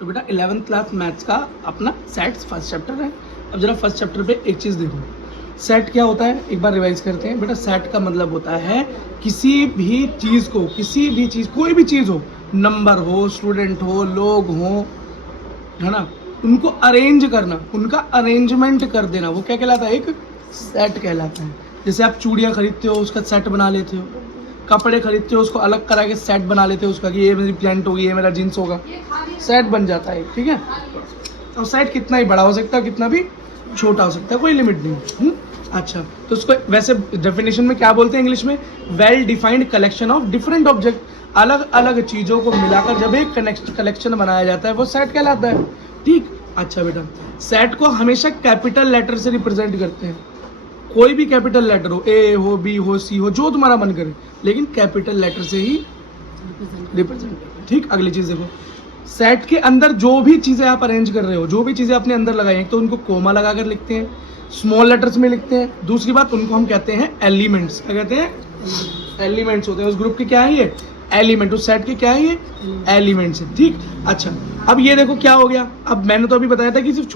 तो बेटा 11th class maths का अपना सेट्स फर्स्ट चैप्टर है। अब जरा फर्स्ट चैप्टर पे एक चीज़ देखो, सेट क्या होता है एक बार रिवाइज करते हैं। बेटा सेट का मतलब होता है किसी भी चीज़ को, किसी भी चीज़, कोई भी चीज़ हो, नंबर हो, स्टूडेंट हो, लोग हो, है ना, उनको अरेंज करना, उनका अरेंजमेंट कर देना, वो क्या कहलाता है? एक सेट कहलाता है। जैसे आप चूड़ियाँ खरीदते हो, उसका सेट बना लेते हो, कपड़े खरीदते हो, उसको अलग करा के सेट बना लेते हो उसका, कि ये मेरी पैंट होगी, ये मेरा जीन्स होगा, सेट बन जाता है, ठीक है। और सेट कितना ही बड़ा हो सकता है, कितना भी छोटा हो सकता है, कोई लिमिट नहीं। अच्छा, तो उसको वैसे डेफिनेशन में क्या बोलते हैं इंग्लिश में? Well defined collection of different object, अलग अलग चीज़ों को मिलाकर जब एक कलेक्शन बनाया जाता है वो सेट कहलाता है, ठीक। अच्छा बेटा, सेट को हमेशा कैपिटल लेटर से रिप्रेजेंट करते हैं, कोई भी कैपिटल लेटर हो, ए हो, बी हो, सी हो, जो तुम्हारा मन करे, लेकिन कैपिटल लेटर से ही रिप्रेजेंट करते हैं, ठीक। अगली चीज़ देखो, सेट के अंदर जो भी चीज़ें आप अरेंज कर रहे हो, जो भी चीज़ें अपने अंदर लगाई हैं, तो उनको कोमा लगाकर लिखते हैं, स्मॉल लेटर्स में लिखते हैं। दूसरी बात, उनको हम कहते हैं एलिमेंट्स। क्या कहते हैं? एलिमेंट्स होते हैं। उस ग्रुप के क्या है? ये एलिमेंट। उस सेट के क्या है? ये एलिमेंट्स है, ठीक। अच्छा, अब ये देखो क्या हो गया। अब मैंने तो अभी बताया था कि सिर्फ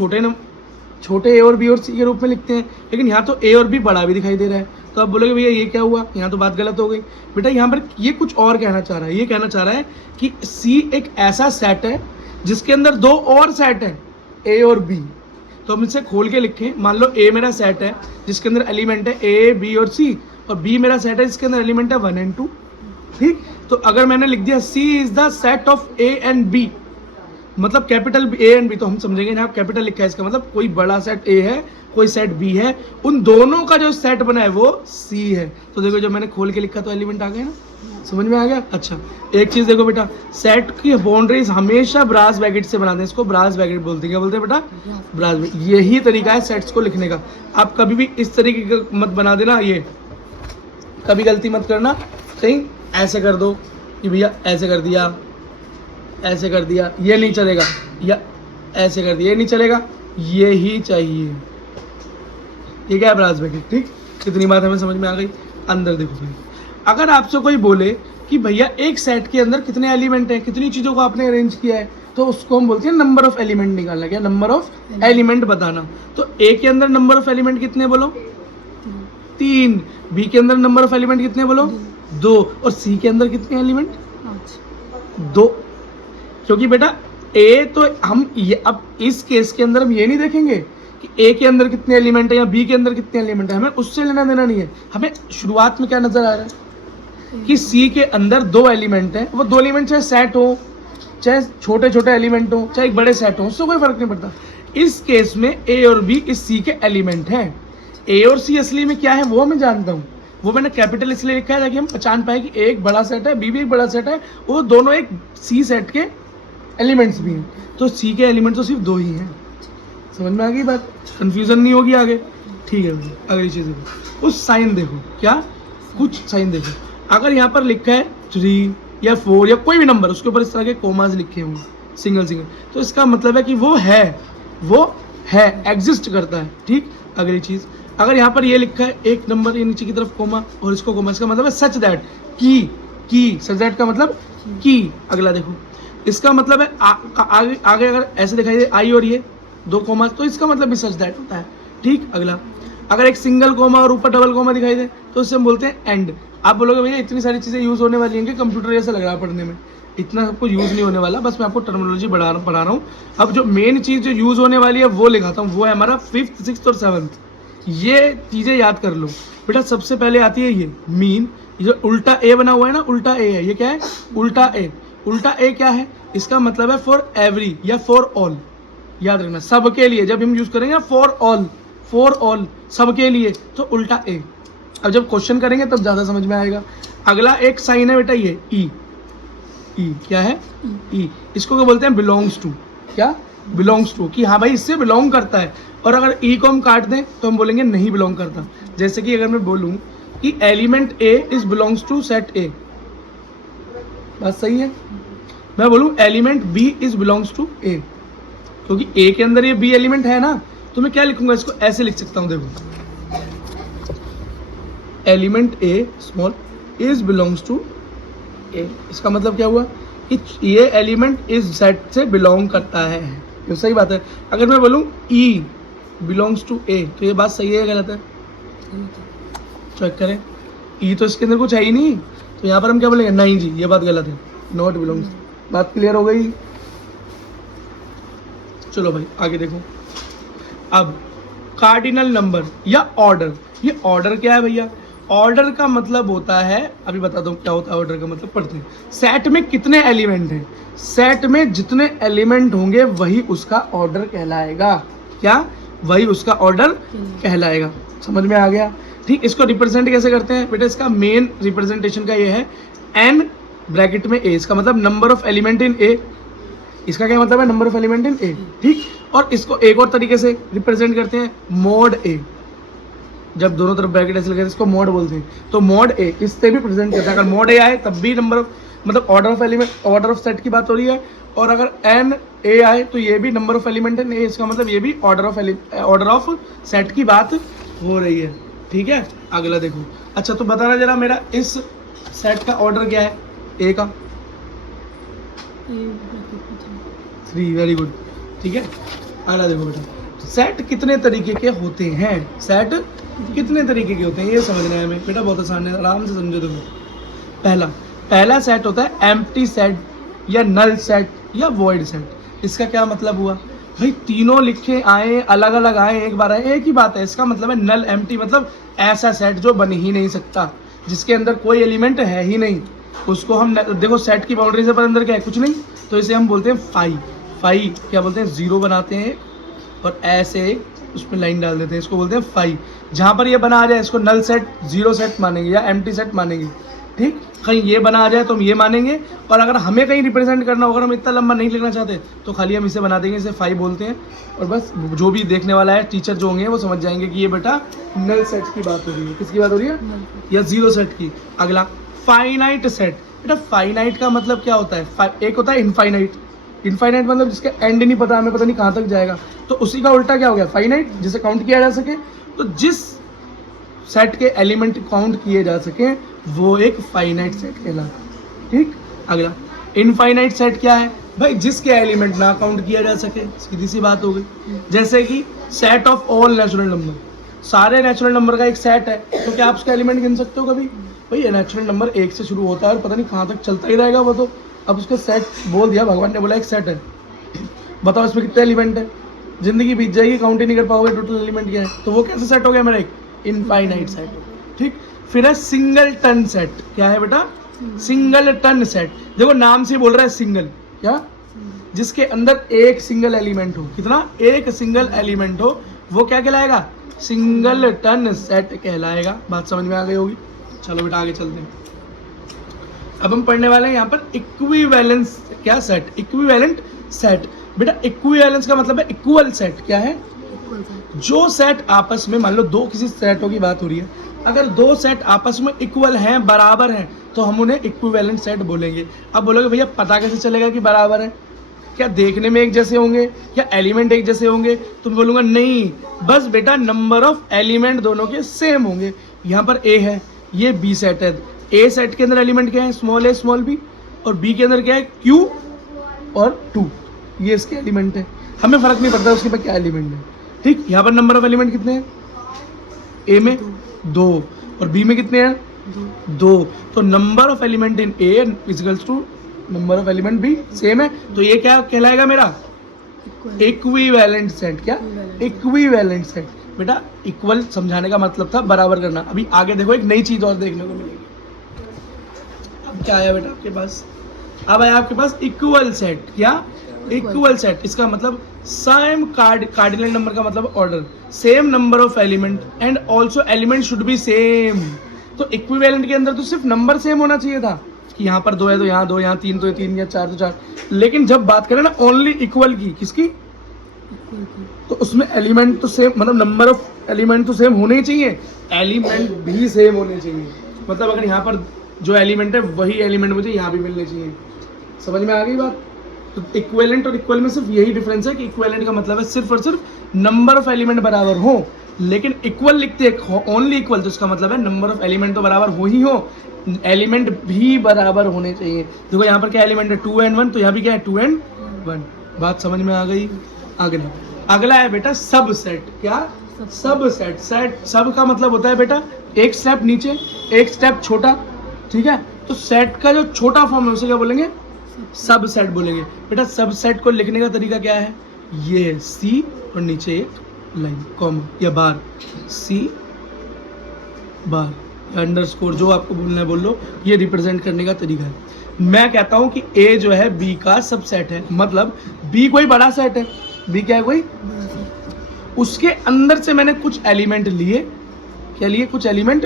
छोटे ए और बी और सी के रूप में लिखते हैं, लेकिन यहाँ तो ए और बी बड़ा भी दिखाई दे रहा है, तो आप बोलोगे भैया ये क्या हुआ, यहाँ तो बात गलत हो गई। बेटा यहाँ पर ये कुछ और कहना चाह रहा है, ये कहना चाह रहा है कि सी एक ऐसा सेट है जिसके अंदर दो और सेट है, ए और बी। तो हम इसे खोल के लिखें, मान लो ए मेरा सेट है जिसके अंदर एलिमेंट है ए, बी और सी, और बी मेरा सेट है जिसके अंदर एलिमेंट है 1 और 2, ठीक। तो अगर मैंने लिख दिया C is the set of A and B, मतलब कैपिटल ए एंड बी, तो हम समझेंगे यहाँ कैपिटल लिखा है, इसका मतलब कोई बड़ा सेट ए है, कोई सेट बी है, उन दोनों का जो सेट बना है वो सी है। तो देखो जब मैंने खोल के लिखा तो एलिमेंट आ गए ना, समझ में आ गया। अच्छा, एक चीज देखो बेटा, सेट की बाउंड्रीज हमेशा ब्रास ब्रैकेट से बनाते हैं, इसको ब्रास ब्रैकेट बोलते हैं। क्या बोलते हैं बेटा? Brass bracket. यही तरीका है सेट्स को लिखने का। आप कभी भी इस तरीके का मत बना देना, ये कभी गलती मत करना, कहीं ऐसे कर दो कि भैया ऐसे कर दिया, ऐसे कर दिया, ये नहीं चलेगा, या ऐसे कर दिया, ये नहीं चलेगा, ये ही चाहिए। ये क्या है? ब्रास ब्रैकेट, ठीक। कितनी बात हमें समझ में आ गई। अंदर देखो भाई, अगर आपसे कोई बोले कि भैया एक सेट के अंदर कितने एलिमेंट हैं, कितनी चीज़ों को आपने अरेंज किया है, तो उसको हम बोलते हैं नंबर ऑफ एलिमेंट निकालना। क्या? नंबर ऑफ एलिमेंट बताना। तो ए के अंदर नंबर ऑफ एलिमेंट कितने बोलो? 3। बी के अंदर नंबर ऑफ एलिमेंट कितने बोलो? 2। और सी के अंदर कितने एलिमेंट? 2। क्योंकि बेटा ए तो हम ये, अब इस केस के अंदर हम ये नहीं देखेंगे कि ए के अंदर कितने एलिमेंट है या बी के अंदर कितने एलिमेंट है, हमें उससे लेना देना नहीं है। हमें शुरुआत में क्या नजर आ रहा है कि सी के अंदर 2 एलिमेंट हैं, वो 2 एलिमेंट चाहे सेट हो, चाहे छोटे छोटे एलिमेंट हो, चाहे एक बड़े सेट हो, उससे कोई फर्क नहीं पड़ता। इस केस में ए और बी इस सी के एलिमेंट हैं। ए और सी असली में क्या है वो मैं जानता हूँ, वो मैंने कैपिटल इसलिए लिखा है ताकि हम पहचान पाए कि एक बड़ा सेट है, बी भी एक बड़ा सेट है, वो दोनों एक सी सेट के एलिमेंट्स भी हैं। तो सी के एलिमेंट तो सिर्फ 2 ही हैं। समझ में आ गई बात? कंफ्यूजन नहीं होगी आगे, ठीक है। अगली चीज़ देखो, उस साइन देखो, क्या कुछ साइन देखो, अगर यहाँ पर लिखा है 3 या 4 या कोई भी नंबर, उसके ऊपर इस तरह के कोमास लिखे होंगे सिंगल सिंगल, तो इसका मतलब है कि वो है, एग्जिस्ट करता है, ठीक। अगली चीज़, अगर यहाँ पर ये लिखा है एक नंबर ये नीचे की तरफ कोमा और इसको कोमा, इसका मतलब है सच दैट, की सच दैट का मतलब की। अगला देखो, इसका मतलब है आगे अगर ऐसे दिखाई दे आई और ये 2 कोमा, तो इसका मतलब भी सच दैट होता है, ठीक। अगला, अगर एक सिंगल कोमा और ऊपर डबल कोमा दिखाई दे तो उससे हम बोलते हैं एंड। आप बोलोगे भैया इतनी सारी चीज़ें यूज़ होने वाली हैं कि कंप्यूटर जैसा लग रहा है पढ़ने में, इतना सब कुछ यूज़ नहीं होने वाला, बस मैं आपको टर्मिनोलॉजी पढ़ा रहा हूँ। अब जो मेन चीज़ जो यूज़ होने वाली है वो लिखाता हूँ, वो है हमारा 5th, 6th और 7th। ये चीज़ें याद कर लो बेटा। सबसे पहले आती है ये मीन, ये जो उल्टा ए बना हुआ है ना, उल्टा ए है, ये क्या है? उल्टा ए। उल्टा ए क्या है? इसका मतलब है फॉर एवरी या फॉर ऑल, याद रखना, सबके लिए। जब हम यूज करेंगे फॉर ऑल सबके लिए, तो उल्टा ए। अब जब क्वेश्चन करेंगे तब ज्यादा समझ में आएगा। अगला एक साइन है बेटा, ये ई क्या है? ई। इसको क्या बोलते हैं? Belongs to. क्या? बिलोंग्स टू, कि हाँ भाई इससे बिलोंग करता है। और अगर ई को हम काट दें तो हम बोलेंगे नहीं बिलोंग करता। जैसे कि अगर मैं बोलूं कि element A is belongs to set A, बात सही है। मैं बोलूं element B is belongs to A, क्योंकि ए के अंदर ये बी एलिमेंट है ना, तो मैं क्या लिखूंगा? इसको ऐसे लिख सकता हूं, देखो, element A small is belongs to A. इसका मतलब क्या हुआ कि ये एलिमेंट इस सेट से बिलोंग करता है, ये सही बात है। अगर मैं बोलूँ E बिलोंग्स टू A, तो ये बात सही है या गलत है? चेक करें, E तो इसके अंदर कुछ है ही नहीं, तो यहाँ पर हम क्या बोलेंगे? नहीं जी, ये बात गलत है, नॉट बिलोंग्स। बात क्लियर हो गई? चलो भाई आगे देखो। अब कार्डिनल नंबर या ऑर्डर, ये ऑर्डर क्या है भैया? ऑर्डर का मतलब होता है, अभी बताता हूँ क्या होता है ऑर्डर का मतलब, पढ़ते हैं। सेट में कितने एलिमेंट हैं? सेट में जितने एलिमेंट होंगे वही उसका ऑर्डर कहलाएगा। क्या? वही उसका ऑर्डर कहलाएगा। समझ में आ गया? ठीक, इसको रिप्रेजेंट कैसे करते हैं बेटा? इसका मेन रिप्रेजेंटेशन का ये है n ब्रैकेट में a, इसका मतलब number of element in a। इसका क्या मतलब है? Number of element in a। ठीक, और इसको एक और तरीके से रिप्रेजेंट करते हैं, मोड a। जब दोनों तरफ ब्रैकेट ऐसे लगे इसको मोड बोलते हैं। तो मोड a इससे भी प्रेजेंट करता है। अगर मोड a आए तब भी नंबर ऑफ, मतलब order of element, order of set की बात हो रही है। और अगर n a आए तो ये भी number of element in a, इसका मतलब ये भी ऑर्डर ऑफ सेट की बात हो रही है। ठीक है, अगला देखो। अच्छा तो बताना जरा, मेरा इस सेट का ऑर्डर क्या है? ए का 3, वेरी गुड। ठीक है, अगला देखो बेटा, सेट कितने तरीके के होते हैं? सेट कितने तरीके के होते हैं ये समझना है हमें बेटा, बहुत आसान है, आराम से समझो। देखो, पहला सेट होता है एम्प्टी सेट या नल सेट या वॉइड सेट। इसका क्या मतलब हुआ भाई? तीनों लिखे आए, अलग अलग आए, एक बार आए, एक ही बात है। इसका मतलब है नल एम्प्टी, मतलब ऐसा सेट जो बन ही नहीं सकता, जिसके अंदर कोई एलिमेंट है ही नहीं, उसको हम देखो सेट की बाउंड्री से पर अंदर क्या है? कुछ नहीं, तो इसे हम बोलते हैं फाई। क्या बोलते हैं? 0 बनाते हैं और ऐसे उसमें लाइन डाल देते हैं, इसको बोलते हैं फाई। जहाँ पर ये बना आ जाए इसको नल सेट, 0 सेट मानेंगे या एम्प्टी सेट मानेंगे। ठीक, कहीं ये बना आ जाए तो हम ये मानेंगे, और अगर हमें कहीं रिप्रेजेंट करना होगा, हम इतना लंबा नहीं लिखना चाहते तो खाली हम इसे बना देंगे, इसे फाई बोलते हैं। और बस जो भी देखने वाला है, टीचर जो होंगे वो समझ जाएंगे कि ये बेटा नल सेट की बात हो रही है। किसकी बात हो रही है? या 0 सेट की। अगला फाइनाइट सेट। बेटा फाइनाइट का मतलब क्या होता है? एक होता है इनफाइनाइट। इनफाइनाइट मतलब जिसका एंड नहीं पता, हमें पता नहीं कहाँ तक जाएगा, तो उसी का उल्टा क्या हो गया? फाइनाइट, जिसे काउंट किया जा सके। तो जिस सेट के एलिमेंट काउंट किए जा सके वो एक फाइनाइट सेट कहलाता है। ठीक, अगला इनफाइनाइट सेट क्या है भाई? जिसके एलिमेंट ना काउंट किया जा सके, सीधी सी बात हो गई। जैसे कि set of all natural number, सारे नेचुरल नंबर का एक सेट है, तो क्या आप उसका एलिमेंट गिन सकते हो कभी? भाई ये नेचुरल नंबर 1 से शुरू होता है और पता नहीं कहाँ तक चलता ही रहेगा वो। तो अब उसका सेट बोल दिया, भगवान ने बोला एक सेट है, बताओ इसमें कितने एलिमेंट है? जिंदगी बीत जाएगी, काउंट ही नहीं कर पाओगे टोटल एलिमेंट क्या है। तो वो कैसे सेट हो गया मेरा? एक इनफाइनाइट सेट। ठीक, फिर है सिंगल टन सेट। क्या है बेटा? Singleton set. देखो नाम से बोल रहा है सिंगल, क्या? जिसके अंदर एक सिंगल एलिमेंट हो। कितना? एक सिंगल एलिमेंट हो, वो क्या कहलाएगा? सिंगल टन सेट कहलाएगा। बात समझ में आ गई होगी। चलो बेटा आगे चलते हैं। अब हम पढ़ने वाले हैं यहाँ पर इक्विवेलेंस क्या सेट? Equivalent set. बेटा इक्विवेलेंस का मतलब है इक्वल सेट। क्या है? जो सेट आपस में, मान लो दो किसी सेटों की बात हो रही है, अगर दो सेट आपस में इक्वल हैं, बराबर हैं, तो हम उन्हें इक्विवेलेंट सेट बोलेंगे। अब बोलोगे भैया पता कैसे चलेगा कि बराबर है? क्या देखने में एक जैसे होंगे या एलिमेंट एक जैसे होंगे? तो मैं बोलूँगा नहीं, बस बेटा नंबर ऑफ एलिमेंट दोनों के सेम होंगे। यहाँ पर ए है, ये बी सेट है। ए सेट के अंदर एलिमेंट क्या है? स्मॉल ए स्मॉल बी। और बी के अंदर क्या है? क्यू और 2, ये इसके एलिमेंट है। हमें फर्क नहीं पड़ता उसके पास क्या एलिमेंट है। ठीक, यहाँ पर नंबर ऑफ एलिमेंट कितने हैं? ए में 2 और बी में कितने हैं? 2। तो number of element in A equals to number of element भी सेम है। तो ये क्या कहलाएगा मेरा? Equivalent set. क्या? Equivalent set. बेटा इक्वल समझाने का मतलब था बराबर करना। अभी आगे देखो एक नई चीज और देखने को मिलेगी। अब क्या आया बेटा आपके पास? अब आया आपके पास इक्वल सेट। क्या? Equal set. इसका मतलब सेम कार्डिनल नंबर का मतलब order, same number of element and also element should be same. तो इक्विवेलेंट के अंदर तो सिर्फ नंबर सेम होना चाहिए था कि यहाँ पर 2 है तो यहाँ 2, यहाँ 3 तो 3, या 4 तो 4। लेकिन जब बात करें ना ओनली इक्वल की, किसकी? तो उसमें एलिमेंट तो सेम, मतलब नंबर ऑफ एलिमेंट तो सेम होने ही चाहिए, एलिमेंट भी सेम होने चाहिए। मतलब अगर यहाँ पर जो एलिमेंट है वही एलिमेंट मुझे यहाँ भी मिलने चाहिए। समझ में आ गई बात? तो इक्विवेलेंट और इक्वल में सिर्फ यही डिफरेंस है कि इक्विवेलेंट का मतलब है सिर्फ और सिर्फ नंबर ऑफ एलिमेंट बराबर हो, लेकिन इक्वल लिखते हैं ओनली इक्वल, तो इसका मतलब है नंबर ऑफ एलिमेंट तो बराबर हो ही हो, एलिमेंट भी बराबर होने चाहिए। देखो यहाँ पर क्या एलिमेंट है 2 and 1, तो यहाँ भी क्या है 2 and 1। बात समझ में आ गई। अगला है बेटा सबसेट। क्या? सबसेट। सेट सब का मतलब होता है बेटा एक स्टेप नीचे एक स्टेप छोटा, ठीक है। तो सेट का जो छोटा फॉर्म है उसे क्या बोलेंगे? सबसेट बोलेंगे। बेटा सबसेट को लिखने का तरीका क्या है? ये सी और नीचे एक लाइन कॉमा या बार, सी बार अंडरस्कोर, जो आपको बोलना है बोल लो। ये रिप्रेजेंट करने का तरीका है। मैं कहता हूं कि ए जो है बी का सबसेट है, मतलब बी कोई बड़ा सेट है। बी क्या है? कोई उसके अंदर से मैंने कुछ एलिमेंट लिए। क्या लिए? कुछ एलिमेंट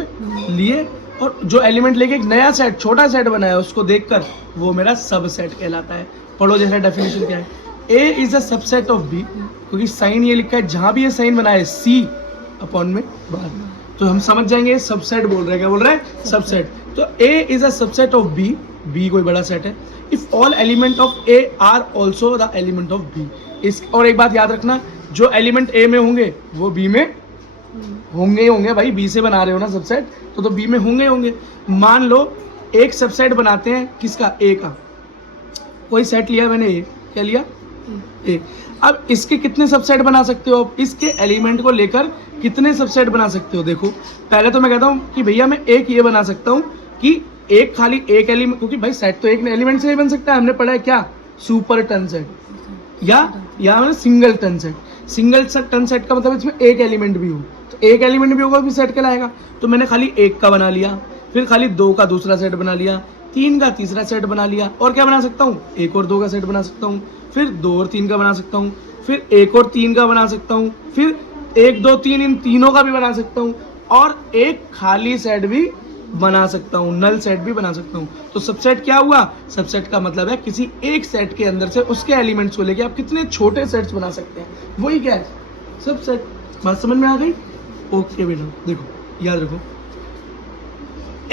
लिए, और जो एलिमेंट लेके एक नया सेट छोटा सेट बनाया उसको देखकर वो मेरा सबसेट कहलाता है। पढ़ो जैसा डेफिनेशन क्या है। A is a subset of B, क्योंकि साइन ये लिखा है, जहां भी ये साइन बना है सी अपॉन में बार, तो हम समझ जाएंगे सबसेट बोल रहे हैं। क्या बोल रहे हैं? सबसेट। तो A is a subset of B, B कोई बड़ा सेट है। If all element of A are also the element of B. इस और एक बात याद रखना, जो एलिमेंट ए में होंगे वो बी में होंगे ही होंगे। भाई बी से बना रहे हो ना सबसेट, तो बी में होंगे होंगे। मान लो एक सबसेट बनाते हैं किसका? ए का। कोई सेट लिया मैंने ए, क्या लिया? ए। अब इसके कितने सबसेट बना सकते हो? इसके एलिमेंट को लेकर कितने सबसेट बना सकते हो? देखो पहले तो मैं कहता हूँ कि भैया मैं एक ये बना सकता हूँ कि एक खाली एक एलिमेंट, क्योंकि भाई सेट तो एक एलिमेंट से ही बन सकता है। हमने पढ़ा है क्या? सुपर टन सेट या मैंने singleton set. Singleton set का मतलब इसमें एक एलिमेंट भी हो, तो एक एलिमेंट भी होगा फिर सेट कहलाएगा। तो मैंने खाली एक का बना लिया, फिर खाली दो का दूसरा सेट बना लिया, तीन का तीसरा सेट बना लिया, और क्या बना सकता हूँ? एक और दो का सेट बना सकता हूँ, फिर दो और तीन का बना सकता हूँ, फिर एक और तीन का बना सकता हूँ, फिर एक दो तीन इन तीनों का भी बना सकता हूँ, और एक खाली सेट भी बना सकता हूँ, नल सेट भी बना सकता हूँ। तो सबसेट क्या हुआ? सबसेट का मतलब है किसी एक सेट के अंदर से उसके एलिमेंट्स को लेके आप कितने छोटे सेट्स बना सकते हैं, वही क्या है? सबसेट। बात समझ में आ गई? ओके बेटा, देखो याद रखो,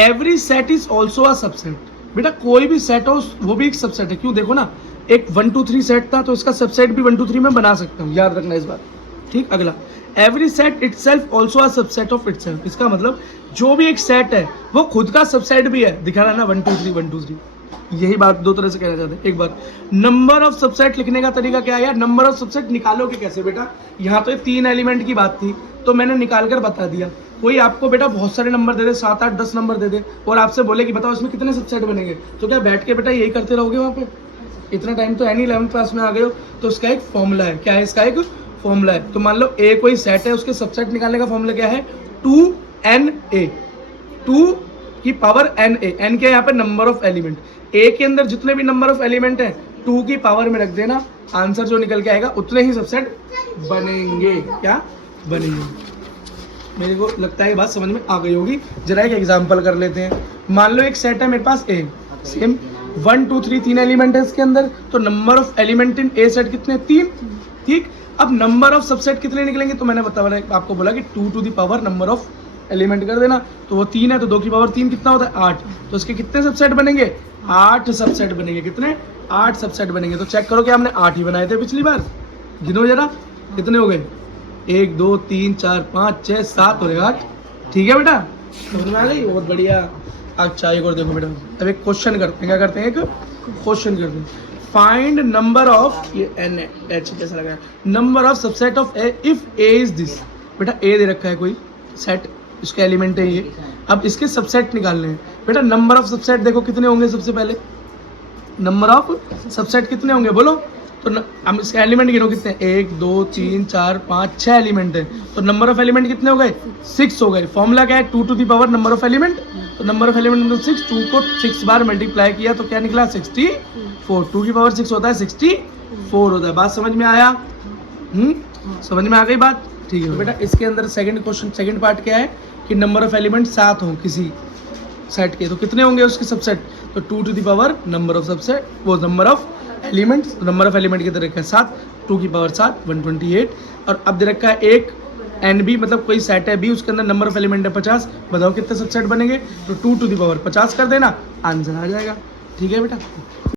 every set is also a subset. बेटा कोई भी सेट हो वो भी एक सबसेट है। क्यों? देखो ना, एक 1 2 3 सेट था, तो इसका सबसेट भी 1 2 3 में बना सकता हूँ। याद रखना इस बात, ठीक। अगला, every set itself also a subset of itself. इसका मतलब जो भी एक सेट है वो खुद का सबसेट भी है। दिखा रहा है ना 1 2 3 1 2 3। यही बात दो तरह से कहना चाहते हैं। एक बार नंबर ऑफ सबसेट लिखने का तरीका क्या है यार? नंबर ऑफ सबसेट निकालोगे कैसे बेटा? यहाँ तो 3 एलिमेंट की बात थी, तो मैंने निकाल कर बता दिया। कोई आपको बेटा बहुत सारे नंबर दे दे, 7 8 10 नंबर दे दे, और आपसे बोले कि बताओ इसमें कितने सबसेट बनेंगे, तो क्या बैठ के बेटा यही करते रहोगे वहाँ पे? इतना टाइम तो है नहीं, 11th क्लास में आ गए हो। तो इसका एक फॉर्मूला है। क्या है इसका? एक फॉर्मूला है। तो मान लो ए कोई सेट है, उसके सबसेट निकालने का फॉर्मूला क्या है? 2na, 2 की पावर na। n क्या है यहाँ पे? Number of element. ए के अंदर जितने भी नंबर ऑफ एलिमेंट है 2 की पावर में रख देना, आंसर जो निकल के आएगा उतने ही सबसेट बनेंगे। क्या बनेंगे? मेरे को लगता है कि बात समझ में आ गई होगी। जरा एक एग्जांपल कर लेते हैं। मान लो एक सेट है मेरे पास ए, सेम 1 2 3 3 एलिमेंट है इसके अंदर, तो number of element in A set कितने? 3, ठीक। अब नंबर ऑफ सबसेट कितने निकलेंगे? तो मैंने आपको बोला कि 2 to the power number of element कर देना, तो वो 3 है, तो 2 की पावर 3 कितना होता है? 8। तो इसके कितने सबसेट बनेंगे? 8 सबसेट बनेंगे। कितने? 8 सबसेट बनेंगे। तो चेक करो कि हमने 8 ही बनाए थे पिछली बार। गिनो जरा, कितने हो गए? 1 2 3 4 5 6 7 और 8। ठीक है बेटा, समझ में आ गई? बहुत बढ़िया। अच्छा एक और देखो बेटा, अब एक क्वेश्चन करते हैं। क्या करते हैं? एक क्वेश्चन करते हैं। फाइंड नंबर ऑफ, ये एन एच कैसा लगा, number of subset of A if A is this. बेटा ए दे रखा है कोई सेट, इसके एलिमेंट है ये। अब इसके सबसेट निकालने हैं। बेटा नंबर ऑफ सबसेट देखो कितने होंगे? सबसे पहले नंबर ऑफ सबसेट कितने होंगे बोलो? तो हम इसके एलिमेंट गिनो कितने? 1 2 3 4 5 6 एलिमेंट है, तो नंबर ऑफ एलिमेंट कितने हो गए? 6 हो गए। फॉर्मूला क्या है? 2 to the power number of element. तो नंबर ऑफ एलिमेंट मतलब 6, 2 को 6 बार मल्टीप्लाई किया तो क्या निकला? 64। 2 की पावर 6 होता है, 64 होता है। बात समझ में आया? समझ में आ गई बात? ठीक है। तो बेटा इसके अंदर सेकंड क्वेश्चन, सेकंड पार्ट क्या है कि नंबर ऑफ एलिमेंट 7 हो किसी सेट के, तो कितने होंगे उसके सबसेट? तो 2 to the power number of subset, वो number of elements. Number of element की तरह रखा है 7, 2 की पावर 7 128। और अब दे रखा है एक एन बी, मतलब कोई सेट है बी, उसके अंदर नंबर ऑफ एलिमेंट है 50। बताओ कितने सबसेट बनेंगे? तो 2 टू द पावर 50 कर देना, आंसर आ जाएगा। ठीक है बेटा।